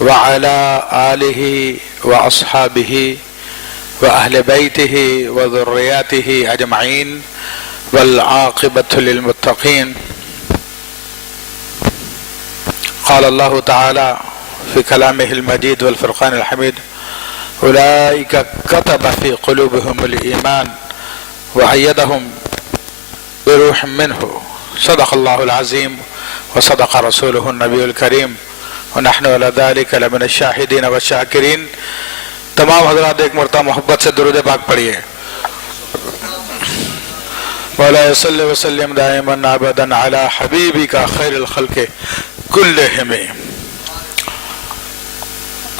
وعلى آله وأصحابه وأهل بيته وذرياته أجمعين والعاقبة للمتقين. قال الله تعالى في كلامه المجيد والفرقان الحميد: أولئك كتب في قلوبهم الإيمان وأيدهم بروح منه. صدق الله العظيم وصدق رسوله النبي الكريم ونحن على ذلك لمن الشاهدين والشاکرین. تمام حضرات ایک مرتبہ محبت سے درود پاک پڑھیے. مولا صلی وسلم دائما ابدا علی حبیبک خیر الخلق کلہم.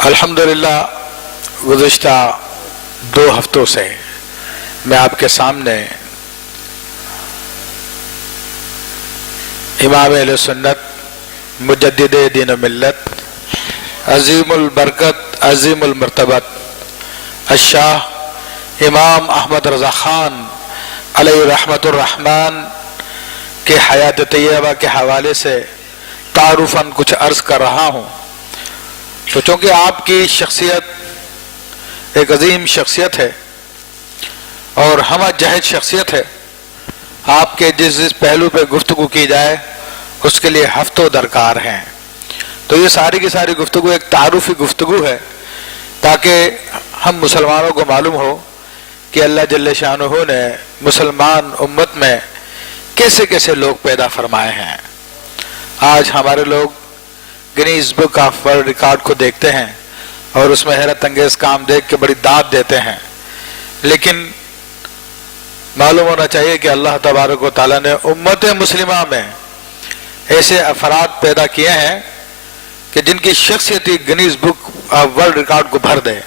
الحمدللہ گزشتہ 2 ہفتوں سے میں آپ کے سامنے امام اہل سنت مجدد دین و ملت عظیم البرکت عظیم المرتبت الشاہ امام احمد رضا خان علیہ رحمت الرحمن کے حیات طیبہ کے حوالے سے تعارفاً کچھ عرض کر رہا ہوں. تو چونکہ آپ کی شخصیت ایک عظیم شخصیت ہے اور ہمہ جہد شخصیت ہے، آپ کے جس پہلو پہ گفتگو کی جائے اس کے لیے ہفتوں درکار ہیں. تو یہ ساری کی ساری گفتگو ایک تعارفی گفتگو ہے تاکہ ہم مسلمانوں کو معلوم ہو کہ اللہ جل شانہ نے مسلمان امت میں کیسے کیسے لوگ پیدا فرمائے ہیں. آج ہمارے لوگ Guinness book of world record کو دیکھتے ہیں اور اس میں حیرت انگیز کام دیکھ کے بڑی داد دیتے ہیں، لیکن معلوم ہونا چاہیے کہ اللہ تبارک و تعالیٰ نے امت مسلمہ میں ایسے افراد پیدا کیے ہیں کہ جن کی شخصیت Guinness book of world record کو بھر دے.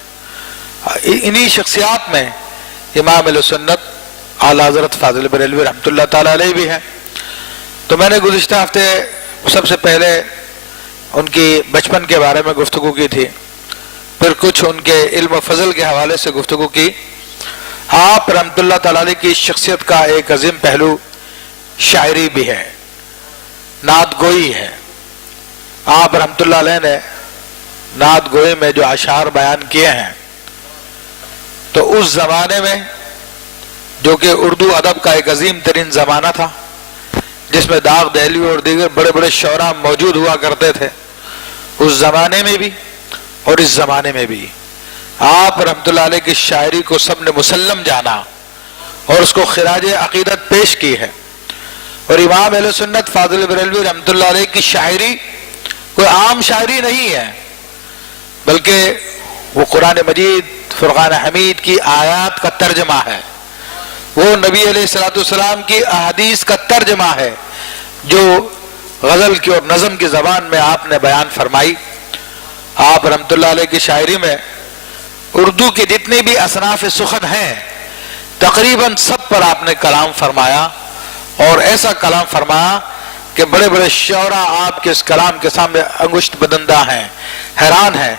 انہی شخصیات میں امام اہل سنت اعلیٰ حضرت فاضل بریلوی رحمۃ اللہ تعالیٰ علیہ بھی ہیں. تو میں نے گزشتہ ہفتے سب سے پہلے ان کی بچپن کے بارے میں گفتگو کی تھی، پھر کچھ ان کے علم و فضل کے حوالے سے گفتگو کی. آپ رحمۃ اللہ تعالیٰ علیہ کی شخصیت کا ایک عظیم پہلو شاعری بھی ہے، نعت گوئی ہے. آپ رحمۃ اللہ علیہ نے نعت گوئی میں جو اشعار بیان کیے ہیں تو اس زمانے میں، جو کہ اردو ادب کا ایک عظیم ترین زمانہ تھا جس میں داغ دہلوی اور دیگر بڑے بڑے شعراء موجود ہوا کرتے تھے، اس زمانے میں بھی اور اس زمانے میں بھی آپ رحمۃ اللہ علیہ کی شاعری کو سب نے مسلم جانا اور اس کو خراج عقیدت پیش کی ہے. اور امام اہل سنت فاضل بریلوی رحمۃ اللہ علیہ کی شاعری کوئی عام شاعری نہیں ہے، بلکہ وہ قرآن مجید فرقان حمید کی آیات کا ترجمہ ہے، وہ نبی علیہ الصلوۃ والسلام کی احادیث کا ترجمہ ہے جو غزل کی اور نظم کی زبان میں آپ نے بیان فرمائی. آپ رحمۃ اللہ علیہ کی شاعری میں اردو کے جتنے بھی اصناف سخن ہیں تقریباً سب پر آپ نے کلام فرمایا، اور ایسا کلام فرمایا کہ بڑے بڑے شعراء آپ کے اس کلام کے سامنے انگشت بدندہ ہیں، حیران ہیں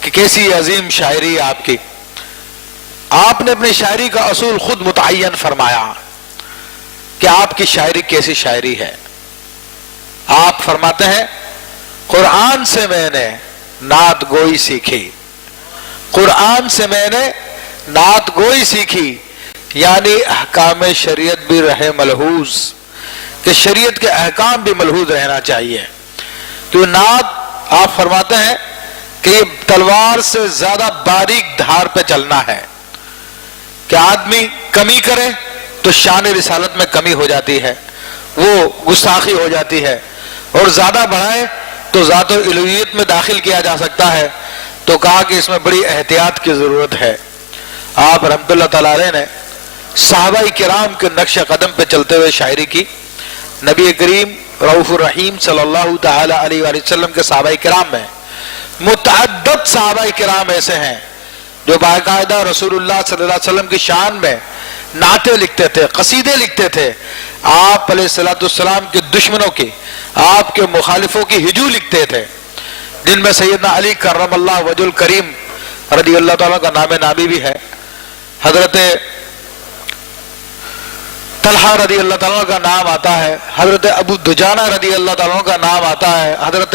کہ کیسی عظیم شاعری آپ کی. آپ نے اپنی شاعری کا اصول خود متعین فرمایا کہ آپ کی شاعری کیسی شاعری ہے. آپ فرماتے ہیں قرآن سے میں نے نعت گوئی سیکھی، قرآن سے میں نے نعت گوئی سیکھی، یعنی احکام شریعت بھی رہے ملحوظ، کہ شریعت کے احکام بھی ملحوظ رہنا چاہیے. تو نعت آپ فرماتے ہیں کہ یہ تلوار سے زیادہ باریک دھار پہ چلنا ہے کہ آدمی کمی کرے تو شان رسالت میں کمی ہو جاتی ہے، وہ گستاخی ہو جاتی ہے، اور زیادہ بڑھائے تو ذات و الوہیت میں داخل کیا جا سکتا ہے. تو کہا کہ اس میں بڑی احتیاط کی ضرورت ہے. آپ رحمۃ اللہ تعالیٰ علیہ نے صحابہ کرام کے نقش قدم پہ چلتے ہوئے شاعری کی. نبی کریم رؤوف الرحیم صلی اللہ تعالی علیہ وآلہ وسلم کے صحابہ کرام میں متعدد صحابہ کرام ایسے ہیں جو باقاعدہ رسول اللہ صلی اللہ علیہ وسلم کی شان میں نعتیں لکھتے تھے، قصیدے لکھتے تھے. آپ علیہ السلام کے دشمنوں کی، آپ کے مخالفوں کی ہجو لکھتے تھے، جن میں سیدنا علی کرم اللہ وجہ الکریم رضی اللہ تعالیٰ کا نام نامی بھی ہے، حضرت طلحہ رضی اللہ تعالیٰ کا نام آتا ہے، حضرت ابو دجانہ رضی اللہ تعالیٰ کا نام آتا ہے، حضرت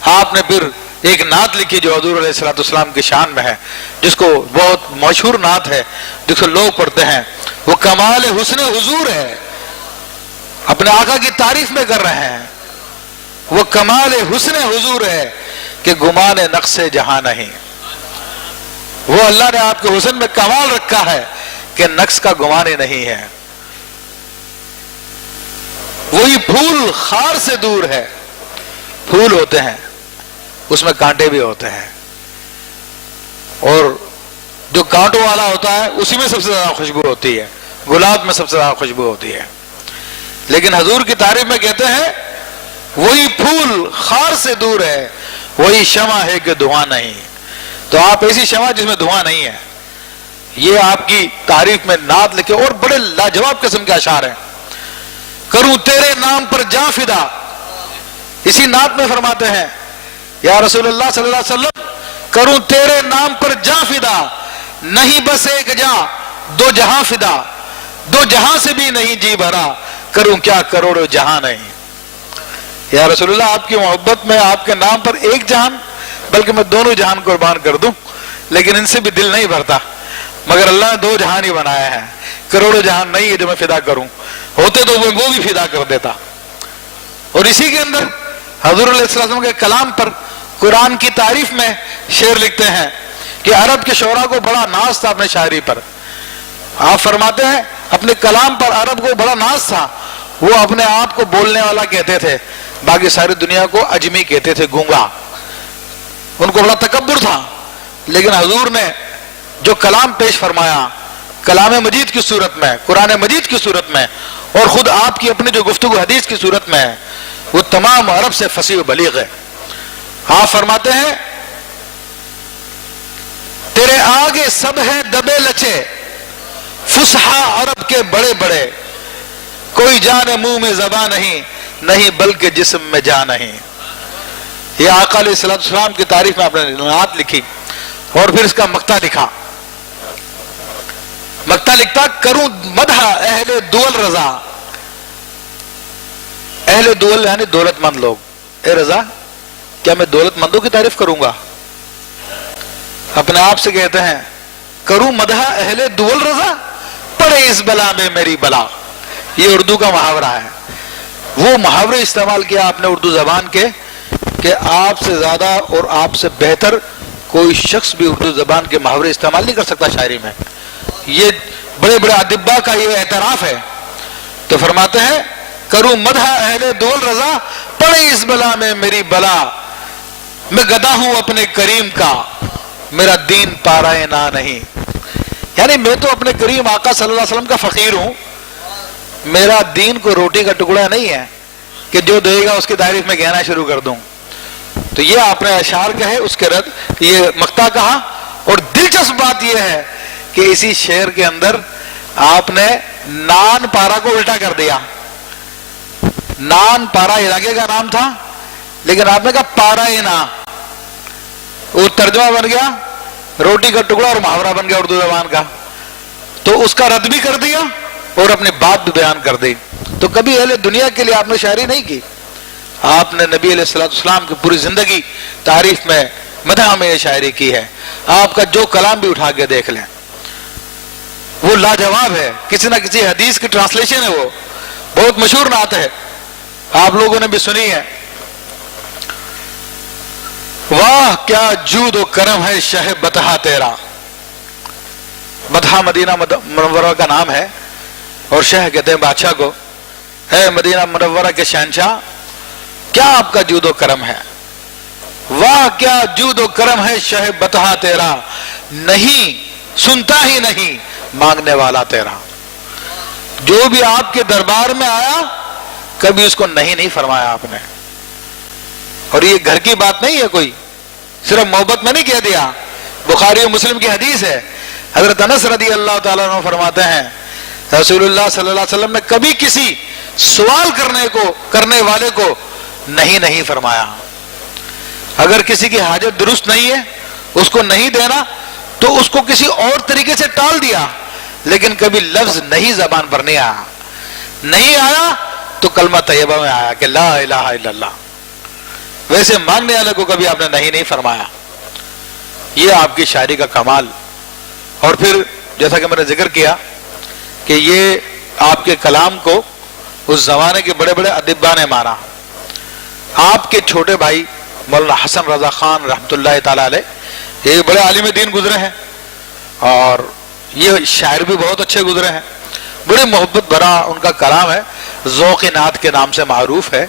آپ نے پھر ایک نعت لکھی جو حضور علیہ السلام کی شان میں ہے، جس کو بہت مشہور نعت ہے، جس کو لوگ پڑھتے ہیں، وہ کمال حسن حضور ہے، اپنے آقا کی تعریف میں کر رہے ہیں، وہ کمال حسن حضور ہے کہ گمان نقص جہاں نہیں۔ وہ اللہ نے آپ کے حسن میں کمال رکھا ہے کہ نقص کا گمان ہی نہیں ہے۔ وہی پھول خار سے دور ہے، پھول ہوتے ہیں اس میں کانٹے بھی ہوتے ہیں، اور جو کانٹوں والا ہوتا ہے اسی میں سب سے زیادہ خوشبو ہوتی ہے، گلاب میں سب سے زیادہ خوشبو ہوتی ہے، لیکن حضور کی تعریف میں کہتے ہیں وہی پھول خار سے دور ہے، وہی شمع ہے کہ دھواں نہیں۔ تو آپ ایسی شمع جس میں دھواں نہیں ہے، یہ آپ کی تعریف میں نعت لکھے، اور بڑے لاجواب قسم کے اشعار ہیں۔ کروں تیرے نام پر جاں فدا، اسی نعت میں فرماتے ہیں یا رسول اللہ صلی اللہ علیہ وسلم، کروں تیرے نام پر جاں فدا، نہیں بس ایک جاں دو جہاں فدا، دو جہاں سے بھی نہیں جی بھرا، کروں کیا کروڑوں جہاں نہیں۔ یا رسول اللہ آپ کی محبت میں آپ کے نام پر ایک جہان بلکہ میں دونوں جہان قربان کر دوں، لیکن ان سے بھی دل نہیں بھرتا، مگر اللہ نے دو جہان ہی بنایا ہے، کروڑوں جہان نہیں ہے جو میں فدا کروں، ہوتے تو وہ بھی فدا کر دیتا۔ اور اسی کے اندر حضور علیہ السلام کے کلام پر قرآن کی تعریف میں شعر لکھتے ہیں کہ عرب کے شعراء کو بڑا ناز تھا اپنے شاعری پر۔ آپ فرماتے ہیں اپنے کلام پر عرب کو بڑا ناز تھا، وہ اپنے آپ کو بولنے والا کہتے تھے، باقی ساری دنیا کو اجمی کہتے تھے، گونگا، ان کو بڑا تکبر تھا۔ لیکن حضور نے جو کلام پیش فرمایا کلام مجید کی صورت میں، قرآن مجید کی صورت میں، اور خود آپ کی اپنی جو گفتگو حدیث کی صورت میں ہے، وہ تمام عرب سے فصیح و بلیغ ہے۔ آپ فرماتے ہیں تیرے آگے سب ہیں دبے لچے، فصحا عرب کے بڑے بڑے، کوئی جانے منہ میں زبان نہیں، نہیں بلکہ جسم میں جان نہیں۔ یہ آقا علیہ السلام کی تعریف میں آپ نے نعت لکھی، اور پھر اس کا مقطع لکھا۔ مقطع لکھتا کروں مدح اہل دول رضا، اہل دول یعنی دولت مند لوگ، اے رضا کیا میں دولت مندوں کی تعریف کروں گا؟ اپنے آپ سے کہتے ہیں کروں مدح اہل دول رضا، پڑے اس بلا میں میری بلا۔ یہ اردو کا محاورہ ہے، وہ محاورے استعمال کیا آپ نے اردو زبان کے کہ آپ سے زیادہ اور آپ سے بہتر کوئی شخص بھی اردو زبان کے محاورے استعمال نہیں کر سکتا شاعری میں۔ یہ بڑے بڑے ادبا کا یہ اعتراف ہے۔ تو فرماتے ہیں کروں مدح اہل دول رضا، پڑے اس بلا میں میری بلا، میں گدا ہوں اپنے کریم کا، میرا دین پارائے نہ نہیں۔ یعنی میں تو اپنے کریم آقا صلی اللہ علیہ وسلم کا فقیر ہوں، میرا دین کو روٹی کا ٹکڑا نہیں ہے کہ جو دے گا اس کی تعریف میں کہنا شروع کر دوں۔ تو یہ آپ نے اشعار کہے، اس کے رد یہ مقطع کہا۔ اور دلچسپ بات یہ ہے کہ اسی شعر کے اندر آپ نے نان پارا کو الٹا کر دیا۔ نان پارا علاقے کا نام تھا، لیکن آپ نے کہا پارا نا، وہ ترجمہ بن گیا روٹی کا ٹکڑا اور محاورہ بن گیا اردو زبان کا۔ تو اس کا رد بھی کر دیا اور اپنی بات بھی بیان کر دی۔ تو کبھی اہل دنیا کے لیے آپ نے شاعری نہیں کی، آپ نے نبی علیہ السلام کی پوری زندگی تعریف میں مدح میں یہ شاعری کی ہے۔ آپ کا جو کلام بھی اٹھا کے دیکھ لیں وہ لاجواب ہے، کسی نہ کسی حدیث کی ٹرانسلیشن ہے، وہ بہت مشہور نعت ہے، آپ لوگوں نے بھی سنی ہے۔ واہ کیا جود و کرم ہے شہ بطحہ تیرا، بطحہ مدینہ منورہ کا نام ہے، اور شہ کہتے ہیں بادشاہ کو، ہے مدینہ منورہ کے شہنشاہ، کیا آپ کا جود و کرم ہے۔ واہ کیا جود و کرم ہے شہ بطحہ تیرا، نہیں سنتا ہی نہیں مانگنے والا تیرا۔ جو بھی آپ کے دربار میں آیا کبھی اس کو نہیں فرمایا آپ نے۔ اور یہ گھر کی بات نہیں ہے، کوئی صرف محبت میں نہیں کہہ دیا، بخاری و مسلم کی حدیث ہے، حضرت انس رضی اللہ تعالیٰ عنہ فرماتے ہیں رسول اللہ صلی اللہ علیہ وسلم نے کبھی کسی سوال کرنے والے کو نہیں فرمایا۔ اگر کسی کی حاجت درست نہیں ہے اس کو نہیں دینا تو اس کو کسی اور طریقے سے ٹال دیا، لیکن کبھی لفظ نہیں زبان پر نہیں آیا، نہیں آیا تو کلمہ طیبہ میں آیا کہ لا الہ الا اللہ۔ ویسے مانگنے والے کو کبھی آپ نے نہیں فرمایا. یہ آپ کی شاعری کا کمال. اور پھر جیسا کہ میں نے ذکر کیا کہ یہ آپ کے کلام کو اس زمانے کے بڑے بڑے ادیباں نے مانا. آپ کے چھوٹے بھائی مولانا حسن رضا خان رحمۃ اللہ تعالی علیہ یہ بڑے عالم دین گزرے ہیں اور یہ شاعر بھی بہت اچھے گزرے ہیں. بڑی محبت بھرا ان کا کلام ہے, ذوق نعت کے نام سے معروف ہے.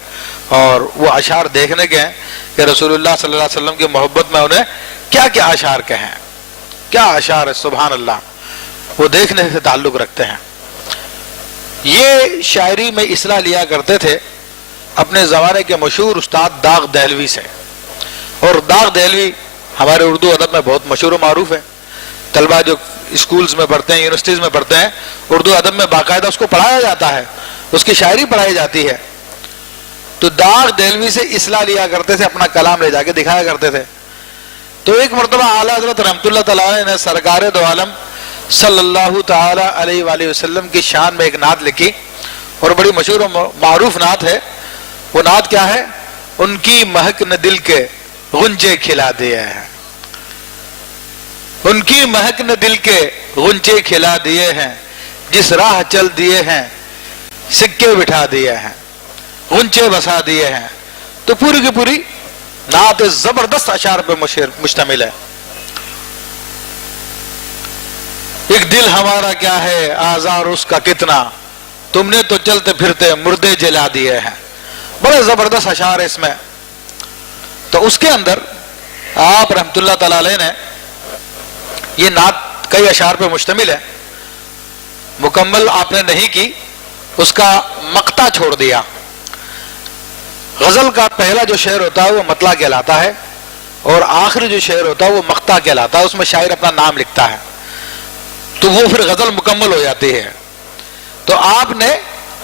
اور وہ اشعار دیکھنے کے ہیں کہ رسول اللہ صلی اللہ علیہ وسلم کی محبت میں انہیں کیا کیا اشعار کہیں, کیا اشعار ہے, سبحان اللہ, وہ دیکھنے سے تعلق رکھتے ہیں. یہ شاعری میں اصلاح لیا کرتے تھے اپنے زمانے کے مشہور استاد داغ دہلوی سے. اور داغ دہلوی ہمارے اردو ادب میں بہت مشہور و معروف ہے. طلبہ جو اسکولز میں پڑھتے ہیں, یونیورسٹیز میں پڑھتے ہیں, اردو ادب میں باقاعدہ اس کو پڑھایا جاتا ہے, اس کی شاعری پڑھائی جاتی ہے. تو داغ دہلوی سے اصلاح لیا کرتے تھے, اپنا کلام لے جا کے دکھایا کرتے تھے. تو ایک مرتبہ اعلیٰ حضرت رحمۃ اللہ تعالی نے سرکار دو عالم صلی اللہ تعالی علیہ وآلہ وسلم کی شان میں ایک نعت لکھی اور بڑی مشہور و معروف نعت ہے. وہ نعت کیا ہے؟ ان کی مہک نے دل کے غنچے کھلا دیے ہیں, ان کی مہک نے دل کے غنچے کھلا دیے ہیں, جس راہ چل دیے ہیں سکے بٹھا دیے ہیں, غنچے بسا دیے ہیں. تو پوری کی پوری نعت زبردست اشعار پہ مشتمل ہے. ایک دل ہمارا کیا ہے آزار اس کا کتنا, تم نے تو چلتے پھرتے مردے جلا دیے ہیں. بڑے زبردست اشعار اس میں. تو اس کے اندر آپ رحمت اللہ تعالی علیہ نے یہ نعت کئی اشعار پہ مشتمل ہے, مکمل آپ نے نہیں کی, اس کا مقطع چھوڑ دیا. غزل کا پہلا جو شعر ہوتا ہے وہ مطلع کہلاتا ہے اور آخری جو شعر ہوتا ہے وہ مقطع کہلاتا ہے. اس میں شاعر اپنا نام لکھتا ہے تو وہ پھر غزل مکمل ہو جاتی ہے. تو آپ نے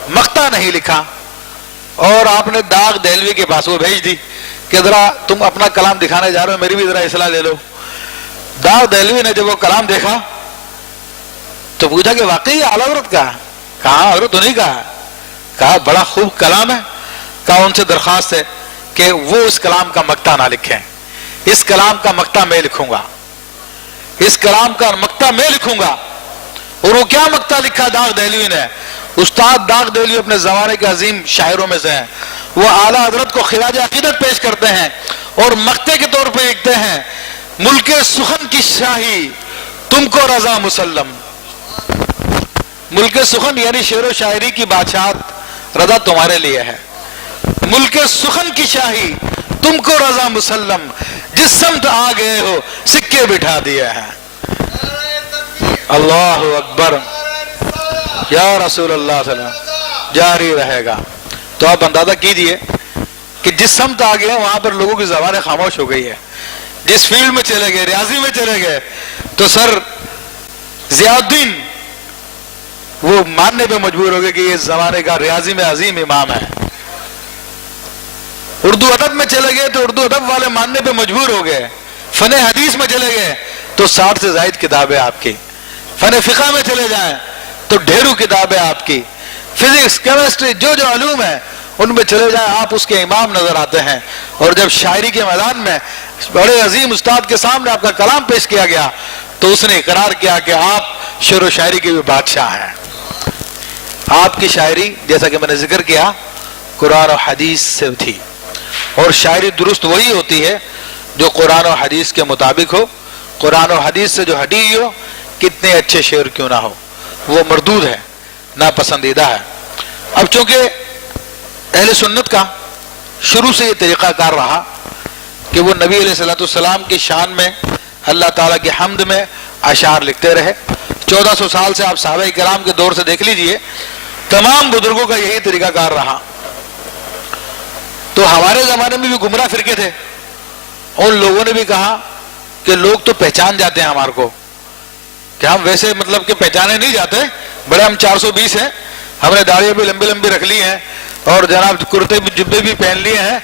مقطع نہیں لکھا اور آپ نے داغ دہلوی کے پاس وہ بھیج دی کہ ذرا تم اپنا کلام دکھانے جا رہے ہو, میری بھی ذرا اصلاح لے لو. داغ دہلوی نے جب وہ کلام دیکھا تو پوچھا کہ واقعی اعلیٰ حضرت کا؟ کہا حضرت انہیں کا. کہا بڑا خوب کلام ہے. کہا ان سے درخواست ہے کہ وہ اس کلام کا مقطع نہ لکھیں, اس کلام کا مقطع میں لکھوں گا, اس کلام کا مقطع میں لکھوں گا. اور وہ کیا مقطع لکھا داغ دہلوی نے؟ استاد داغ دہلوی اپنے زمانے کے عظیم شاعروں میں سے ہیں. وہ اعلیٰ حضرت کو خراج عقیدت پیش کرتے ہیں اور مقطع کے طور پہ لکھتے ہیں ملک سخن کی شاہی تم کو رضا مسلم. ملک سخن یعنی شعر و شاعری کی بادشاہت رضا تمہارے لیے ہے. ملک سخن کی شاہی تم کو رضا مسلم, جس سمت آ گئے ہو سکے بٹھا دیے ہیں. اللہ اکبر, یا رسول اللہ صلی اللہ علیہ وسلم. جاری رہے گا. تو آپ اندازہ کیجئے کہ جس سمت آ گئے وہاں پر لوگوں کی زبانیں خاموش ہو گئی ہے. جس فیلڈ میں چلے گئے, ریاضی میں چلے گئے, تو سر ضیاء الدین وہ ماننے پہ مجبور ہو گئے کہ یہ زمانے کا ریاضی میں عظیم امام ہے. اردو ادب میں چلے گئے تو اردو ادب والے ماننے پہ مجبور ہو گئے. فن حدیث میں چلے گئے تو 60 سے زائد کتابیں آپ کی. فن فقہ میں چلے جائیں تو ڈھیروں کتابیں آپ کی. فزکس, کیمسٹری, جو علوم ہیں ان میں چلے جائیں آپ اس کے امام نظر آتے ہیں. اور جب شاعری کے میدان میں بڑے عظیم استاد کے سامنے آپ کا کلام پیش کیا گیا تو اس نے اقرار کیا کہ آپ شعر و شاعری کے بھی بادشاہ ہیں. آپ کی شاعری جیسا کہ میں نے ذکر کیا قرآن و حدیث سے تھی, اور شاعری درست وہی ہوتی ہے جو قرآن و حدیث کے مطابق ہو. قرآن و حدیث سے جو ہٹی ہو کتنے اچھے شعر کیوں نہ ہو وہ مردود ہے, ناپسندیدہ ہے. اب چونکہ اہل سنت کا شروع سے یہ طریقہ کار رہا کہ وہ نبی علیہ الصلوۃ والسلام کی شان میں اللہ تعالیٰ کی حمد میں اشعار لکھتے رہے. 1400 سال سے آپ صحابہ کرام کے دور سے دیکھ لیجئے, تمام بزرگوں کا یہی طریقہ کار رہا. تو ہمارے زمانے میں بھی گمراہ فرقے تھے, ان لوگوں نے بھی کہا کہ لوگ تو پہچان جاتے ہیں ہمارے کو, کہ ہم ویسے مطلب کہ پہچانے نہیں جاتے, بڑے ہم 420 ہیں, ہم نے داڑھیاں بھی لمبی لمبی رکھ لی ہیں اور جناب کرتے بھی جبے بھی پہن لیے ہیں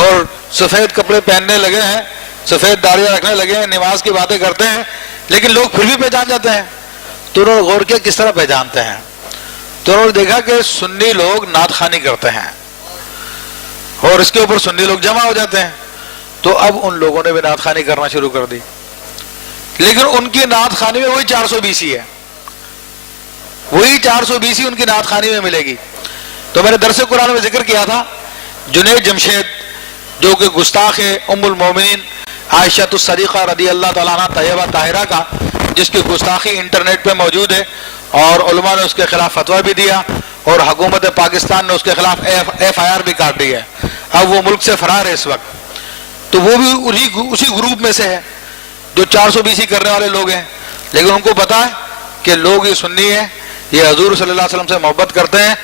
اور سفید کپڑے پہننے لگے ہیں, سفید داڑھیاں رکھنے لگے ہیں, نماز کی باتیں کرتے ہیں, لیکن لوگ پھر بھی پہچان جاتے ہیں. تو انہوں نے غور کیا کس طرح پہچانتے ہیں, تو انہوں نے دیکھا کہ سنی لوگ نعت خوانی کرتے ہیں اور اس کے اوپر سنی لوگ جمع ہو جاتے ہیں. تو اب ان لوگوں نے بھی نعت خوانی کرنا شروع کر دی، لیکن ان کی نعت خوانی میں وہی 420 ہے، وہی 420 ان کی نعت خوانی میں ملے گی. تو میں نے درس قرآن میں ذکر کیا تھا جنید جمشید جو کہ گستاخ ہے ام المومنین عائشہ الصدیقہ رضی اللہ تعالیٰ عنہ طیبہ طاہرہ کا، جس کی گستاخی انٹرنیٹ پہ موجود ہے اور علماء نے اس کے خلاف فتویٰ بھی دیا اور حکومت پاکستان نے اس کے خلاف FIR بھی کاٹ دی ہے. اب وہ ملک سے فرار ہے اس وقت. تو وہ بھی اسی گروپ میں سے ہے جو 420 کرنے والے لوگ ہیں، لیکن ان کو پتا ہے کہ لوگ یہ سنی ہیں، یہ حضور صلی اللہ علیہ وسلم سے محبت کرتے ہیں،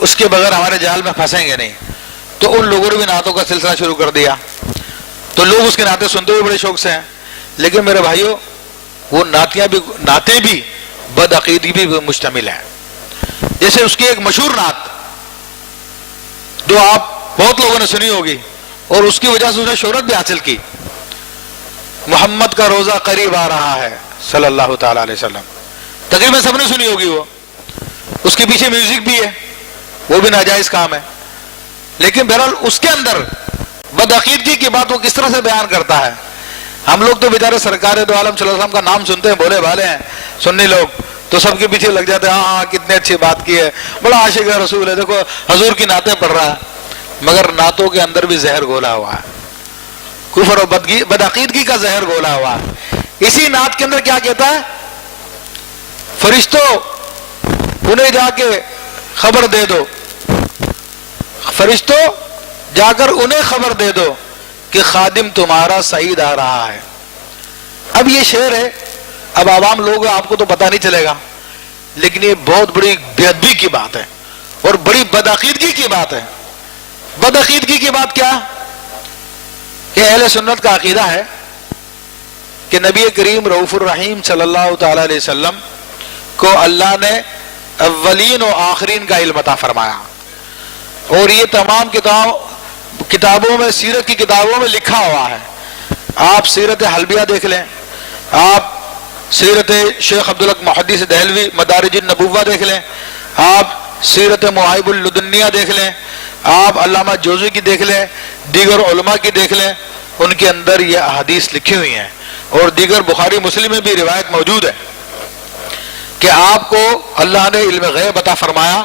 اس کے بغیر ہمارے جال میں پھنسیں گے نہیں. تو ان لوگوں نے بھی نعتوں کا سلسلہ شروع کر دیا. تو لوگ اس کے نعتیں سنتے ہوئے بڑے شوق سے ہیں. لیکن میرے بھائیوں، وہ نعتیں بھی بدعقیدگی بھی مشتمل ہیں. جیسے اس کی ایک مشہور نعت جو آپ بہت لوگوں نے سنی ہوگی اور اس کی وجہ سے اس نے شہرت بھی حاصل کی، محمد کا روزہ قریب آ رہا ہے صلی اللہ تعالیٰ علیہ وسلم. تقریباً سب نے سنی ہوگی. وہ اس کے پیچھے میوزک بھی ہے، وہ بھی ناجائز کام ہے. لیکن بہرحال اس کے اندر بدعقیدگی کی بات وہ کس طرح سے بیان کرتا ہے. ہم لوگ تو بیچارے سرکار دو عالم صلی اللہ علیہ وسلم کا نام سنتے ہیں، بولے بھالے ہیں سنی لوگ، تو سب کے پیچھے لگ جاتے ہیں، ہاں ہاں کتنے اچھی بات کی ہے، بڑا عاشق رسول ہے، دیکھو حضور کی نعتیں پڑھ رہا ہے. مگر نعتوں کے اندر بھی زہر گھولا ہوا ہے، کفر و بدعقیدگی کا زہر گھولا ہوا ہے. اسی نعت کے اندر کیا کہتا ہے؟ فرشتوں انہیں جا کے خبر دے دو، فرشتوں جا کر انہیں خبر دے دو کہ خادم تمہارا سعید آ رہا ہے. اب یہ شعر ہے، اب عوام لوگ آپ کو تو پتہ نہیں چلے گا، لیکن یہ بہت بڑی بے ادبی کی بات ہے اور بڑی بدعقیدگی کی بات ہے. بدعقیدگی کی بات کیا کہ اہل سنت کا عقیدہ ہے کہ نبی کریم رؤوف الرحیم صلی اللہ تعالی علیہ وسلم کو اللہ نے اولین و آخرین کا علم عطا فرمایا، اور یہ تمام کتابوں میں، سیرت کی کتابوں میں لکھا ہوا ہے. آپ سیرت حلبیہ دیکھ لیں، آپ سیرت شیخ عبدالحق محدث دہلوی مدارج النبوہ دیکھ لیں، آپ سیرت مواہب اللدنیہ دیکھ لیں، آپ علامہ جوزی کی دیکھ لیں، دیگر علماء کی دیکھ لیں، ان کے اندر یہ احادیث لکھی ہوئی ہیں. اور دیگر بخاری مسلم میں بھی روایت موجود ہے کہ آپ کو اللہ نے علم غیب عطا فرمایا.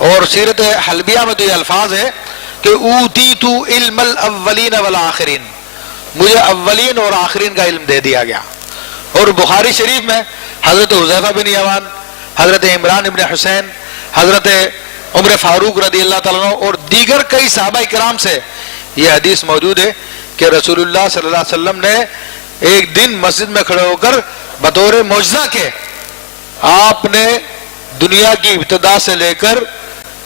اور سیرت حلبیہ میں تو یہ الفاظ ہے کہ اوتیت علم الاولین والآخرین، مجھے اولین اور آخرین کا علم دے دیا گیا. اور بخاری شریف میں حضرت حذیفہ بن یمان، حضرت عمران بن حسین، حضرت عمر فاروق رضی اللہ تعالیٰ عنہ اور دیگر کئی صحابہ کرام سے یہ حدیث موجود ہے کہ رسول اللہ صلی اللہ علیہ وسلم نے ایک دن مسجد میں کھڑے ہو کر بطور معجزہ کے آپ نے دنیا کی ابتدا سے لے کر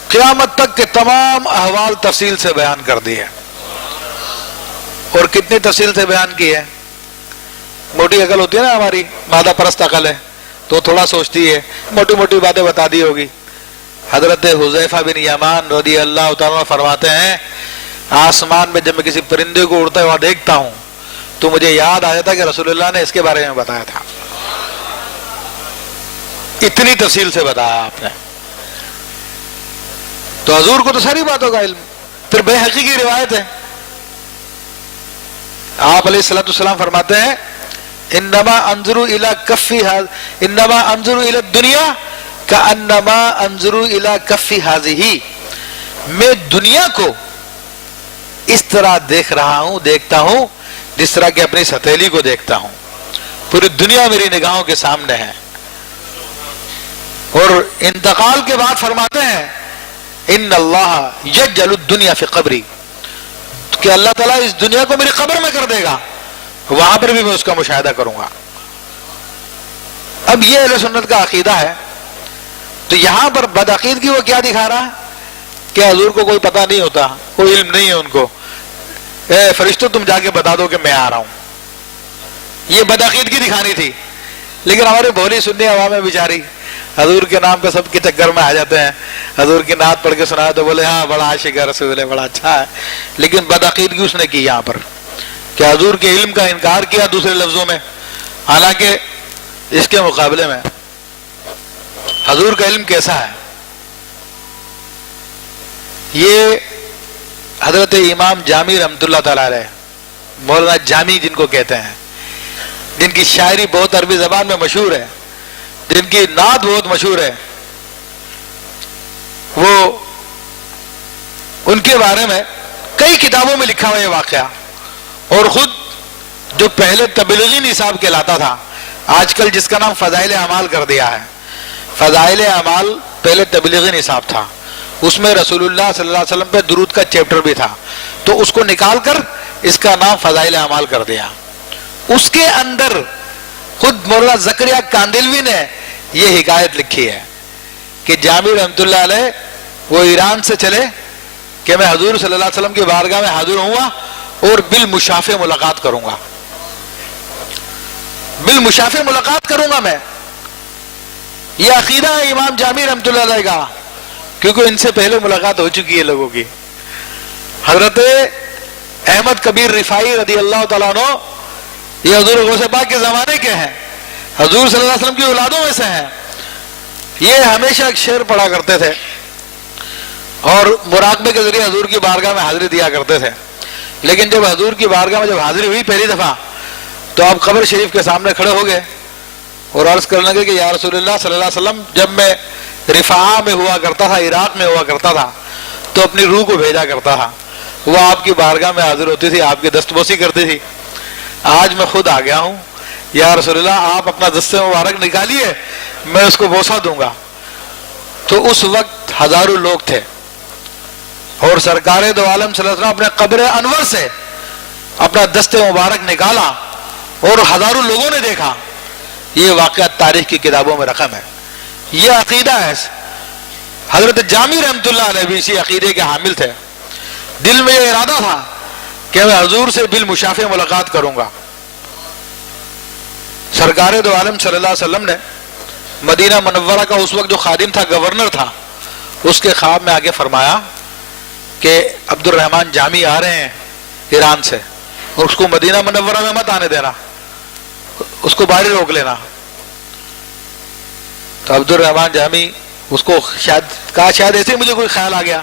قیامت تک کے تمام احوال تفصیل سے بیان کر دی ہے. اور کتنی تفصیل سے بیان کی ہے. موٹی عقل ہوتی ہے نا ہماری، مادہ پرست عقل ہے تو تھوڑا سوچتی ہے، موٹی موٹی باتیں بتا دی ہوگی. حضرت حذیفہ بن یمان رضی اللہ تعالیٰ فرماتے ہیں آسمان میں جب میں کسی پرندے کو اڑتا ہوا دیکھتا ہوں تو مجھے یاد آیا تھا کہ رسول اللہ نے اس کے بارے میں بتایا تھا. اتنی تفصیل سے بتایا آپ نے. تو حضور کو تو ساری باتوں کا علم. پھر بیہقی کی روایت ہے، آپ علیہ السلام فرماتے ہیں انما انظر الى کفی انما انظر الى الدنیا کانما انظر الى کفی هذه، میں دنیا کو اس طرح دیکھتا ہوں جس طرح کہ اپنی ستیلی کو دیکھتا ہوں. پوری دنیا میری نگاہوں کے سامنے ہے. اور انتقال کے بعد فرماتے ہیں ان اللہ یجعل الدنیا فی قبری، کہ اللہ تعالیٰ اس دنیا کو میری قبر میں کر دے گا، وہاں پر بھی میں اس کا مشاہدہ کروں گا. اب یہ اہل سنت کا عقیدہ ہے. تو یہاں پر بدعقیدگی وہ کیا دکھا رہا ہے کہ حضور کو کوئی پتہ نہیں ہوتا، کوئی علم نہیں ہے ان کو. اے فرشتوں تم جا کے بتا دو کہ میں آ رہا ہوں. یہ بدعقیدگی دکھانی تھی. لیکن ہمارے بھولی سنی عوام میں بیچاری حضور کے نام پہ سب کے چکر میں آ جاتے ہیں. حضور کی نعت پڑھ کے سنایا تو بولے ہاں بڑا عاشق ہے رسول ہے، بڑا اچھا ہے. لیکن بدعقیدگی اس نے کی یہاں پر کہ حضور کے علم کا انکار کیا دوسرے لفظوں میں. حالانکہ اس کے مقابلے میں حضور کا علم کیسا ہے، یہ حضرت امام جامی رحمۃ اللہ تعالی علیہ، مولانا جامی جن کو کہتے ہیں، جن کی شاعری بہت عربی زبان میں مشہور ہے، جن کی نعت بہت مشہور ہے، وہ ان کے بارے میں کئی کتابوں میں لکھا ہوا یہ واقعہ، اور خود جو پہلے تبلیغی نصاب کہلاتا تھا، آج کل جس کا نام فضائل اعمال کر دیا ہے، فضائل اعمال پہلے تبلیغی نصاب تھا، اس میں رسول اللہ صلی اللہ علیہ وسلم پہ درود کا چیپٹر بھی تھا، تو اس کو نکال کر اس کا نام فضائل اعمال کر دیا۔ اس کے اندر خود مولانا زکریا کاندلوی نے یہ حکایت لکھی ہے کہ جامی رحمۃ اللہ علیہ وہ ایران سے چلے کہ میں حضور صلی اللہ علیہ وسلم کی بارگاہ میں حاضر ہوں گا اور بالمشافہ ملاقات کروں گا، بالمشافہ ملاقات کروں گا میں۔ یہ عقیدہ ہے امام جامی رحمۃ اللہ علیہ کا، کیونکہ ان سے پہلے ملاقات ہو چکی ہے لوگوں کی۔ حضرت احمد کبیر رفاعی رضی اللہ تعالیٰ عنہ یہ حضور غوث پاک کے زمانے کے ہیں، حضور صلی اللہ علیہ وسلم کی اولادوں میں سے ہیں۔ یہ ہمیشہ ایک شعر پڑھا کرتے تھے اور مراقبے کے ذریعے حضور کی بارگاہ میں حاضری دیا کرتے تھے، لیکن جب حضور کی بارگاہ میں جب حاضری ہوئی پہلی دفعہ تو آپ قبر شریف کے سامنے کھڑے ہو گئے اور عرض کرنے لگے کہ یا رسول اللہ صلی اللہ علیہ وسلم، جب میں رفاعہ میں ہوا کرتا تھا، عراق میں ہوا کرتا تھا، تو اپنی روح کو بھیجا کرتا تھا، وہ آپ کی بارگاہ میں حاضر ہوتی تھی، آپ کی دستبوسی کرتی تھی۔ آج میں خود آ گیا ہوں، یا رسول اللہ آپ اپنا دست مبارک نکالیے، میں اس کو بوسہ دوں گا۔ تو اس وقت ہزاروں لوگ تھے اور سرکار دو عالم صلی اللہ علیہ وسلم اپنے قبر انور سے اپنا دست مبارک نکالا اور ہزاروں لوگوں نے دیکھا۔ یہ واقعہ تاریخ کی کتابوں میں رقم ہے، یہ عقیدہ ہے۔ حضرت جامی رحمۃ اللہ علیہ بھی اسی عقیدے کے حامل تھے، دل میں یہ ارادہ تھا کہ میں حضور سے بالمشافہ ملاقات کروں گا۔ سرکار دو عالم صلی اللہ علیہ وسلم نے مدینہ منورہ کا اس وقت جو خادم تھا، گورنر تھا، اس کے خواب میں آگے فرمایا کہ عبد الرحمن جامی آ رہے ہیں ایران سے، اور اس کو مدینہ منورہ میں مت آنے دینا، اس کو باہر روک لینا۔ تو عبد الرحمن جامی اس کو شاید ایسے مجھے کوئی خیال آ گیا،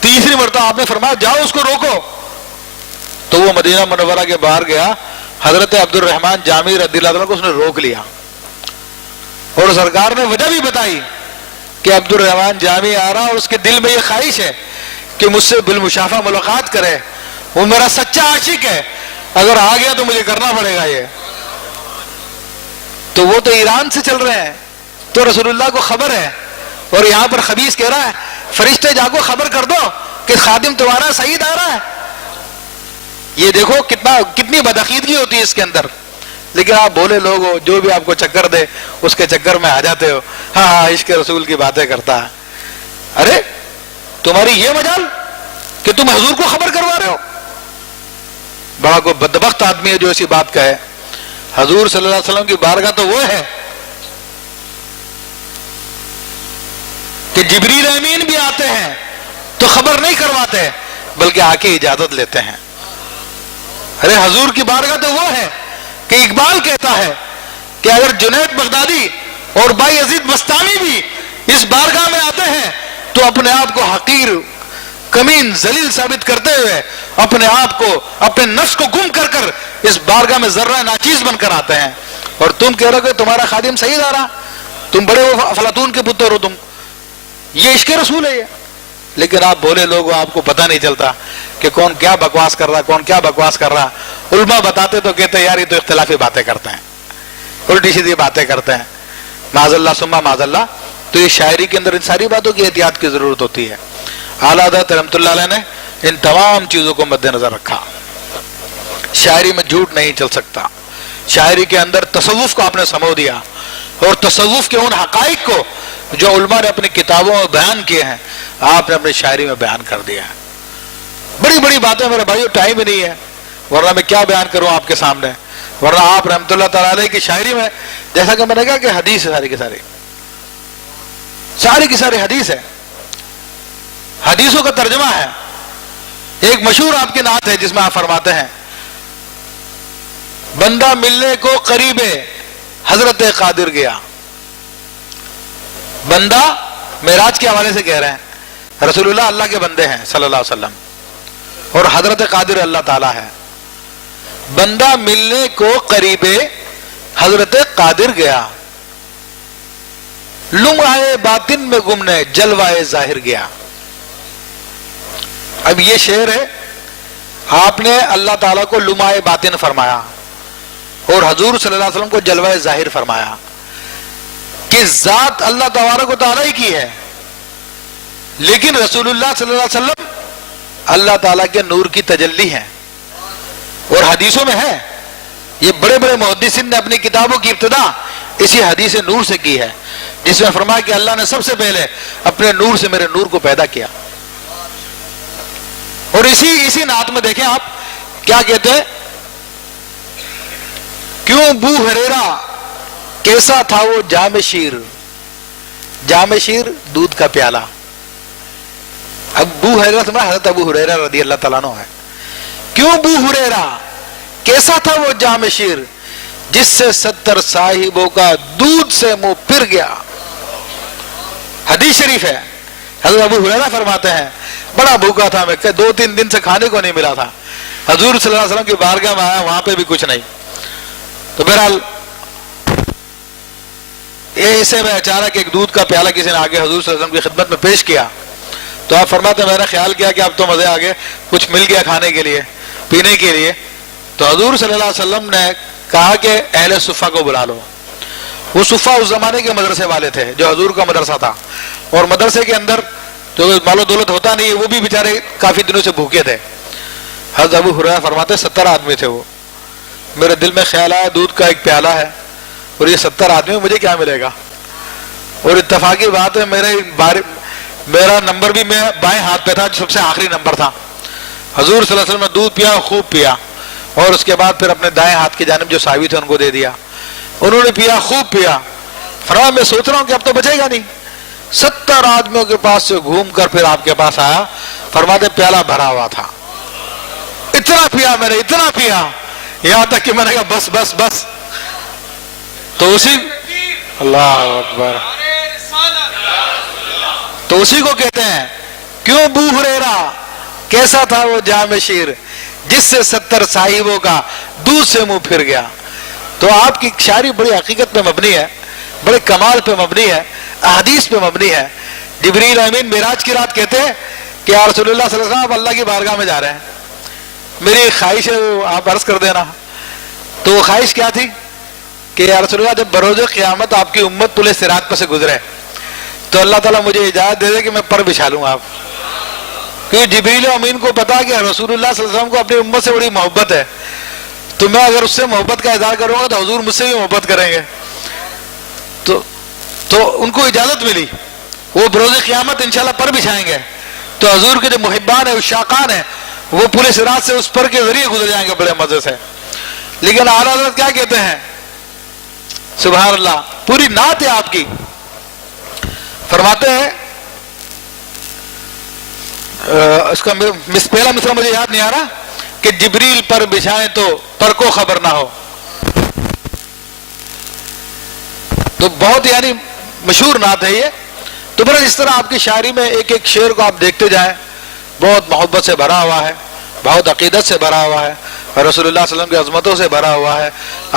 تیسری مرتبہ آپ نے فرمایا جاؤ اس کو روکو، تو وہ مدینہ منورہ کے باہر گیا، حضرت عبد الرحمن جامی رضی اللہ عنہ کو اس نے روک لیا، اور سرکار نے وجہ بھی بتائی کہ عبد الرحمن جامی آ رہا اور اس کے دل میں یہ خواہش ہے کہ مجھ سے بالمشافہ ملاقات کرے، وہ میرا سچا عاشق ہے، اگر آ گیا تو مجھے کرنا پڑے گا یہ۔ تو وہ تو ایران سے چل رہے ہیں، تو رسول اللہ کو خبر ہے، اور یہاں پر خبیث کہہ رہا ہے فرشتے جاگو خبر کر دو کہ خادم تمہارا سعید آ رہا ہے۔ یہ دیکھو کتنی بدعقیدگی ہوتی ہے اس کے اندر، لیکن آپ بولے لوگ ہو، جو بھی آپ کو چکر دے اس کے چکر میں آ جاتے ہو، ہاں ہاں عشق رسول کی باتیں کرتا ہے۔ ارے تمہاری یہ مجال کہ تم حضور کو خبر کروا رہے ہو؟ بڑا کوئی بدبخت آدمی ہے جو ایسی بات کہے۔ حضور صلی اللہ علیہ وسلم کی بارگاہ تو وہ ہے کہ جبریل امین بھی آتے ہیں تو خبر نہیں کرواتے بلکہ آ کے اجازت لیتے ہیں۔ ارے حضور کی بارگاہ تو وہ ہے کہ اقبال کہتا ہے کہ اگر جنید بغدادی اور بائی یزید بستانی بھی اس بارگاہ میں آتے ہیں تو اپنے آپ کو حقیر، کمین، ذلیل ثابت کرتے ہوئے اپنے آپ کو، اپنے نفس کو گم کر کر اس بارگاہ میں ذرہ ناچیز بن کر آتے ہیں، اور تم کہہ رہے ہو کہ تمہارا خادم سعید آ رہا، تم بڑے افلاطون کے پتر ہو، تم یہ عشق رسول ہے یہ۔ لیکن آپ بولے لوگ ہو، آپ کو پتہ نہیں چلتا کہ کون کیا بکواس کر رہا، کون کیا بکواس کر رہا۔ علماء بتاتے تو کہتے ہیں یار یہ تو اختلافی باتیں کرتے ہیں، الٹی سیدھی باتیں کرتے ہیں، معاذ اللہ ثم معاذ اللہ۔ تو یہ شاعری کے اندر ان ساری باتوں کی احتیاط کی ضرورت ہوتی ہے۔ اعلیٰ حضرت رحمۃ اللہ علیہ نے ان تمام چیزوں کو مد نظر رکھا۔ شاعری میں جھوٹ نہیں چل سکتا، شاعری کے اندر تصوف کو آپ نے سمو دیا، اور تصوف کے ان حقائق کو جو علماء نے اپنی کتابوں میں بیان کیے ہیں آپ نے اپنی شاعری میں بیان کر دیا ہے۔ بڑی بڑی باتیں میرے بھائیو ٹائم ہی نہیں ہے، ورنہ میں کیا بیان کروں آپ کے سامنے، ورنہ آپ رحمۃ اللہ تعالیٰ علیہ کی شاعری میں جیسا کہ میں نے کہا کہ حدیث ہے، ساری کی ساری حدیث ہے، حدیثوں کا ترجمہ ہے۔ ایک مشہور آپ کی نعت ہے جس میں آپ فرماتے ہیں بندہ ملنے کو قریب حضرت قادر گیا۔ بندہ معراج کے حوالے سے کہہ رہے ہیں، رسول اللہ کے بندے ہیں صلی اللہ علیہ وسلم، اور حضرت قادر اللہ تعالیٰ ہے. بندہ ملنے کو قریب حضرت قادر گیا، لمحہ باطن میں گمنے جلوائے ظاہر گیا. اب یہ شعر ہے، آپ نے اللہ تعالیٰ کو لمحہ باطن فرمایا اور حضور صلی اللہ علیہ وسلم کو جلوہ ظاہر فرمایا کہ ذات اللہ تبارک و تعالیٰ ہی کی ہے، لیکن رسول اللہ صلی اللہ علیہ وسلم اللہ تعالیٰ کے نور کی تجلی ہیں. اور حدیثوں میں ہے، یہ بڑے بڑے محدثین نے اپنی کتابوں کی ابتدا اسی حدیث نور سے کی ہے، جس میں فرمایا کہ اللہ نے سب سے پہلے اپنے نور سے میرے نور کو پیدا کیا. اور اسی نعت میں دیکھیں آپ کیا کہتے ہیں، کیوں بو ہریرا کیسا تھا وہ جام شیر، جام شیر دودھ کا پیالہ. اب بو ہریرا سمجھا حضرت ابو ہریرہ رضی اللہ تعالیٰ عنہ ہے. کیوں بو ہریرا کیسا تھا وہ جام شیر، جس سے 70 صاحبوں کا دودھ سے منہ پھر گیا. حدیث شریف ہے، حضرت ابو ہریرہ فرماتے ہیں بڑا بھوکا تھا میں، 2-3 دن سے کھانے کو نہیں ملا تھا. حضور صلی اللہ علیہ وسلم کی بارگاہ میں آیا، وہاں پہ بھی کچھ نہیں. تو بہرحال ایسے میں اچانک ایک دودھ کا پیالہ کسی نے آگے حضور صلی اللہ علیہ وسلم کی خدمت میں پیش کیا. تو آپ فرماتے ہیں میں نے خیال کیا کہ اب تو مزے آگے، کچھ مل گیا کھانے کے لیے پینے کے لیے. تو حضور صلی اللہ علیہ وسلم نے کہا کہ اہل صفہ کو بلا لو. وہ صفہ اس زمانے کے مدرسے والے تھے جو حضور کا مدرسہ تھا، اور مدرسے کے اندر جو مال و دولت ہوتا نہیں ہے، وہ بھی بیچارے کافی دنوں سے بھوکے تھے. حضرت ابو ہریرہ فرماتے 70 آدمی تھے وہ. میرے دل میں خیال آیا دودھ کا ایک پیالہ ہے اور یہ 70 آدمی مجھے کیا ملے گا. اور اتفاقی بات ہے میرا نمبر بھی میں بائیں ہاتھ پہ تھا، جو سب سے آخری نمبر تھا. حضور صلی اللہ علیہ وسلم نے دودھ پیا، خوب پیا، اور اس کے بعد پھر اپنے دائیں ہاتھ کی جانب جو صحابی تھے ان کو دے دیا. انہوں نے پیا، خوب پیا. فرمایا میں سوچ رہا ہوں کہ اب تو بچے گا نہیں. 70 آدمیوں کے پاس سے گھوم کر پھر آپ کے پاس آیا. فرماتے پیالہ بھرا ہوا تھا. اتنا پیا میں نے، اتنا پیا، یہاں تک کہ میں نے کہا بس بس بس. تو اللہ اکبر، تو اسی کو کہتے ہیں کیوں بو ہریرا کیسا تھا وہ جام شیر، جس سے 70 صاحبوں کا دودھ سے منہ پھر گیا. تو آپ کی شاعری بڑی حقیقت پہ مبنی ہے، بڑے کمال پہ مبنی ہے، احادیث پہ مبنی ہے. جبریل امین معراج کی رات کہتے ہیں کہ یا رسول اللہ صلی اللہ علیہ وسلم آپ اللہ کی بارگاہ میں جا رہے ہیں، میری ایک خواہش ہے وہ آپ عرض کر دینا. تو وہ خواہش کیا تھی کہ یا رسول اللہ جب بروز قیامت آپ کی امت پل صراط پر سے گزرے تو اللہ تعالیٰ مجھے اجازت دے دے کہ میں پر بچھا لوں آپ. کیونکہ جبریل امین کو پتا کہ رسول اللہ صلی اللہ علیہ وسلم کو اپنی امت سے بڑی محبت ہے، تو میں اگر اس سے محبت کا اظہار کروں گا تو حضور مجھ سے بھی محبت کریں گے. تو ان کو اجازت ملی، وہ بروز قیامت انشاءاللہ پر بچھائیں گے. تو حضور کے جو محبان ہیں، شاقان ہیں، وہ پورے صراط سے اس پر کے ذریعے گزر جائیں گے بڑے مزے سے. لیکن اعلیٰ حضرت کیا کہتے ہیں، سبحان اللہ، پوری نعت ہے آپ کی. فرماتے ہیں اس کا پہلا مصرع مجھے یاد نہیں آ رہا کہ جبریل پر بچھائیں تو پر کو خبر نہ ہو. تو بہت یعنی مشہور نعت ہے یہ. تو بس اس طرح آپ کی شاعری میں ایک ایک شعر کو آپ دیکھتے جائیں، بہت محبت سے بھرا ہوا ہے، بہت عقیدت سے بھرا ہوا ہے، اور رسول اللہ صلی اللہ علیہ وسلم کی عظمتوں سے بھرا ہوا ہے.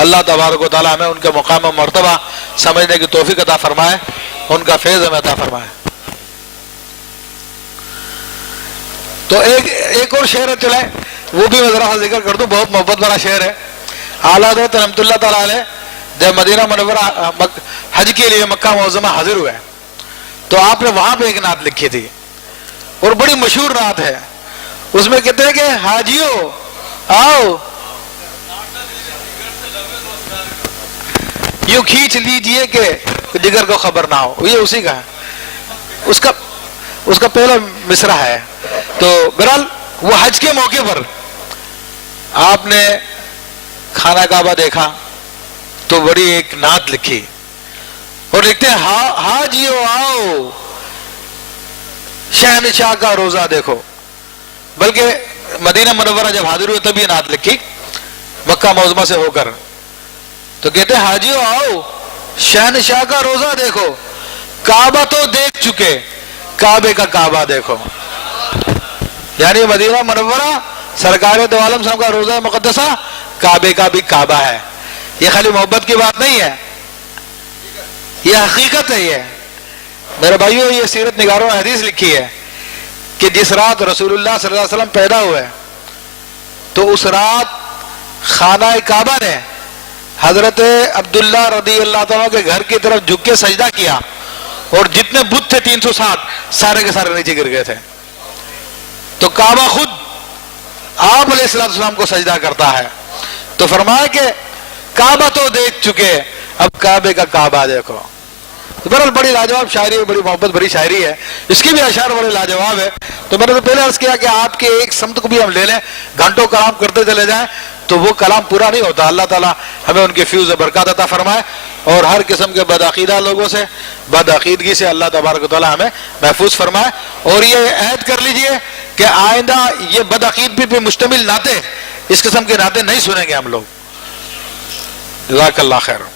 اللہ تبارک و تعالیٰ ہمیں ان کے مقام و مرتبہ سمجھنے کی توفیق عطا فرمائے، ان کا فیض ہمیں عطا فرمائے. تو ایک اور شعر ہے، چلائیں وہ بھی میں ذرا سا ذکر کر دوں، بہت محبت بڑا شعر ہے. اعلیٰ حضرت رحمۃ اللہ تعالیٰ علیہ جب مدینہ منورہ حج کے لیے مکہ معظمہ حاضر ہوئے تو آپ نے وہاں پہ ایک نعت لکھی تھی اور بڑی مشہور نعت ہے. اس میں کہتے ہیں کہ حاجیو آؤ یوں کھینچ لیجئے کہ جگر کو خبر نہ ہو. یہ اسی کا ہے، اس کا پہلا مصرع ہے. تو بہرحال وہ حج کے موقع پر آپ نے خانہ کعبہ دیکھا تو بڑی ایک نعت لکھی اور لکھتے ہیں حاجیو آؤ شہنشاہ کا روزہ دیکھو. بلکہ مدینہ منورہ جب حاضر ہوئے تب یہ نعت لکھی مکہ معظمہ سے ہو کر. تو کہتے ہیں حاجیو آؤ شہنشاہ کا روزہ دیکھو، کعبہ تو دیکھ چکے کعبے کا کعبہ دیکھو. یعنی مدینہ منورہ سرکار دو عالم صاحب کا روزہ مقدسہ کعبے کا بھی کعبہ ہے. یہ خالی محبت کی بات نہیں ہے، یہ حقیقت ہے. یہ میرے بھائیو، یہ سیرت نگاروں نے حدیث لکھی ہے کہ جس رات رسول اللہ صلی اللہ علیہ وسلم پیدا ہوئے تو اس رات خانہ کعبہ نے حضرت عبداللہ رضی اللہ تعالیٰ کے گھر کی طرف جھک کے سجدہ کیا، اور جتنے بت تھے 360 سارے کے سارے نیچے گر گئے تھے. تو کعبہ خود آپ علیہ السلام کو سجدہ کرتا ہے. تو فرمایا کہ کعبہ تو دیکھ چکے، اب کعبے کا کعبہ دیکھو. بہرحال بڑی لاجواب شاعری ہے، بڑی محبت بھری شاعری ہے، اس کی بھی اشعار بڑے لاجواب ہے. تو میں نے تو پہلے عرض کیا کہ آپ کے ایک سمت کو بھی ہم لے لیں، گھنٹوں کلام کرتے چلے جائیں تو وہ کلام پورا نہیں ہوتا. اللہ تعالیٰ ہمیں ان کے فیوز و برکات عطا فرمائے، اور ہر قسم کے بدعقیدہ لوگوں سے، بدعقیدگی سے اللہ تبارک و تعالیٰ ہمیں محفوظ فرمائے. اور یہ عہد کر لیجئے کہ آئندہ یہ بدعقیدگی پہ مشتمل نعتیں، اس قسم کے نعتیں نہیں سنیں گے ہم لوگ. جزاک اللہ خیر.